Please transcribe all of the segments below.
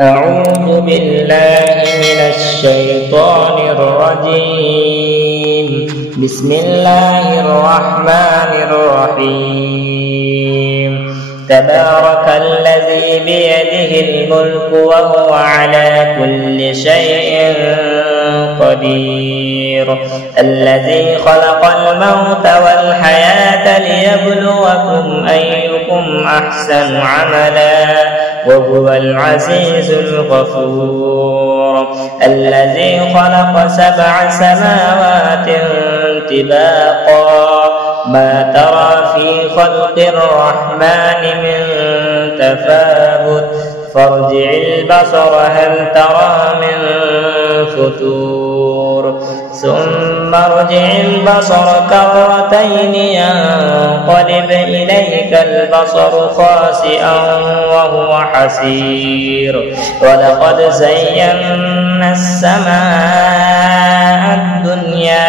أعوذ بالله من الشيطان الرجيم. بسم الله الرحمن الرحيم. تبارك الذي بيده الملك وهو على كل شيء قدير. الذي خلق الموت والحياة ليبلوكم أيكم أحسن عملا وهو العزيز الغفور. الذي خلق 7 سماوات طباقا ما ترى في خلق الرحمن من تفاوت فارجع البصر هل ترى من فتور ثم ارجع البصر كرتين ينقلب إليك البصر خاسئا وهو حسير. ولقد زينا السماء الدنيا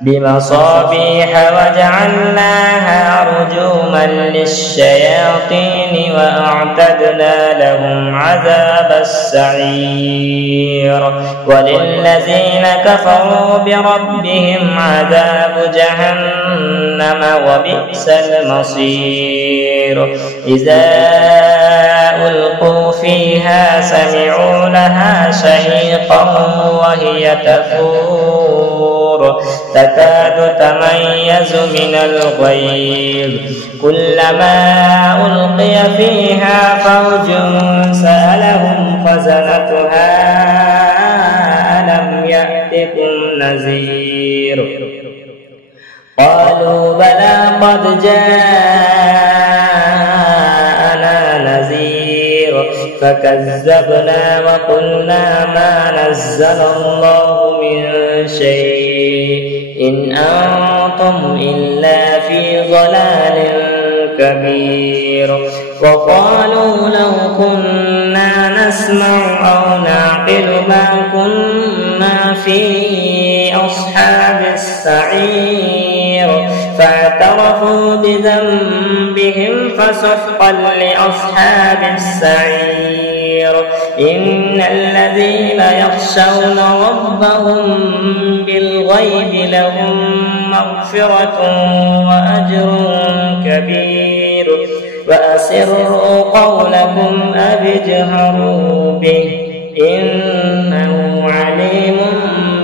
بمصابيح وجعلناها رجوما للشياطين وأعتدنا لهم عذاب السعير. وللذين كفروا بربهم عذاب جهنم وبئس المصير. إذا ألقوا فيها سمعوا لها شهيقا وهي تفور تكاد تميز من الغيظ. كلما ألقي فيها فوج سألهم خزنتها ألم يأتكم نذير قالوا بلى قد جاءنا نذير فكذبنا وقلنا ما نزل الله من شيء إن أنتم إلا في ضلال كبير. وقالوا لو كنا نسمع أو نعقل ما كنا في أصحاب السعير فاعترفوا بذنبهم فسحقا لأصحاب السعير. إن الذين يخشون ربهم بالغيب لهم مغفرة وأجر كبير. وأسروا قولكم أو اجهروا به إنه عليم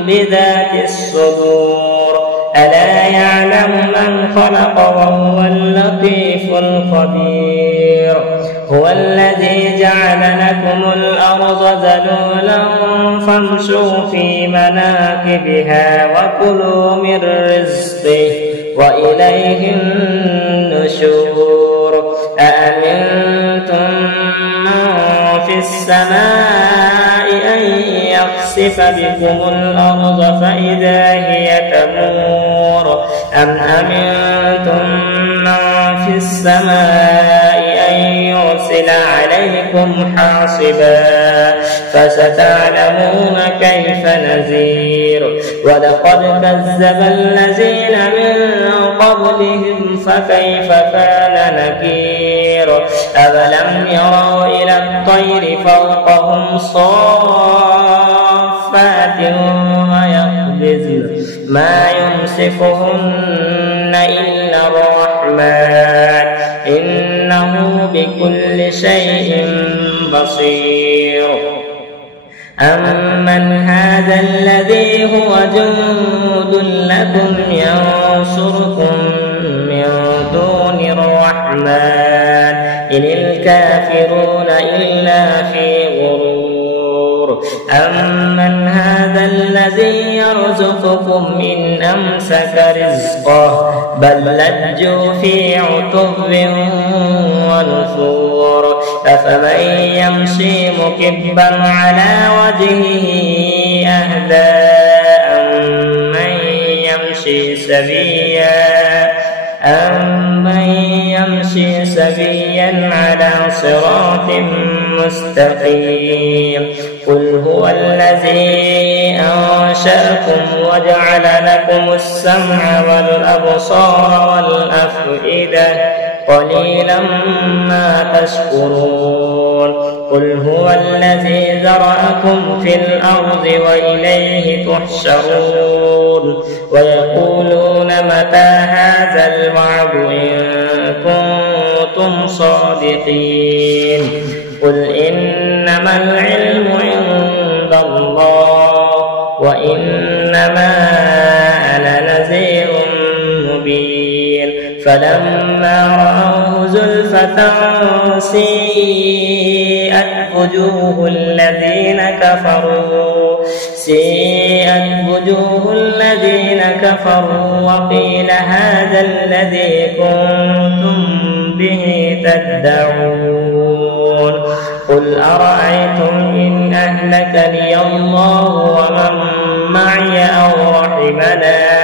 بذات الصدور. ألا يعلم من خلق وهو اللطيف الخبير. هو الذي جعل لكم الأرض ذلولا فامشوا في مناكبها وكلوا من رزقه وإليه النشور. أأمنتم من في السماء أن يخسف بكم الأرض فإذا هي تمور أم أمنتم من في السماء أن يرسل عليكم حاصبا فستعلمون كيف نذير. ولقد كذب الذين من قبلهم فكيف كان نكير. أفلم يروا إلى الطير فوقهم صافات ويقبضن ما يمسكهن إلا الرحمن إنه بكل شيء بصير. أمن هذا الذي هو جند لكم ينصركم من دون الرحمن إن الكافرون إلا في غرور. أمن هذا الذي يرزقكم إن أمسك رزقه بل لجوا في عتب ونفور. أفمن يمشي مكبا على وجهه أهدى أمن يمشي سويا على صراط مستقيم. قل هو الذي أنشأكم وجعل لكم السمع والأبصار والأفئدة قليلا ما تشكرون قل هو الذي ذرأكم في الأرض وإليه تحشرون ويقولون متى هذا الوعد إن كنتم صادقين قل إنما العلم عند الله وإنما أنا نذير مبين فلما رأوه زلفة سيئت وجوه الذين كفروا وقيل هذا الذي كنتم به تدعون قل أرأيتم إن أهلكني الله ومن معي أو رحمنا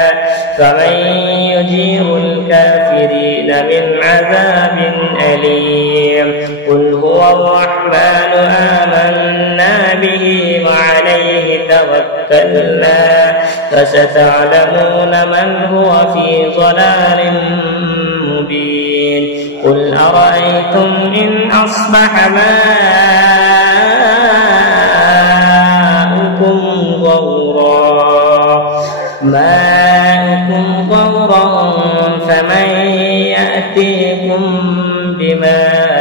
فمن يجير الكافرين من عذاب أليم قل هو الرحمن آمنا به وعليه توكلنا فستعلمون من هو في ضلال مبين قل أرأيتم إن أصبح ماؤكم غورا فمن يأتيكم بماء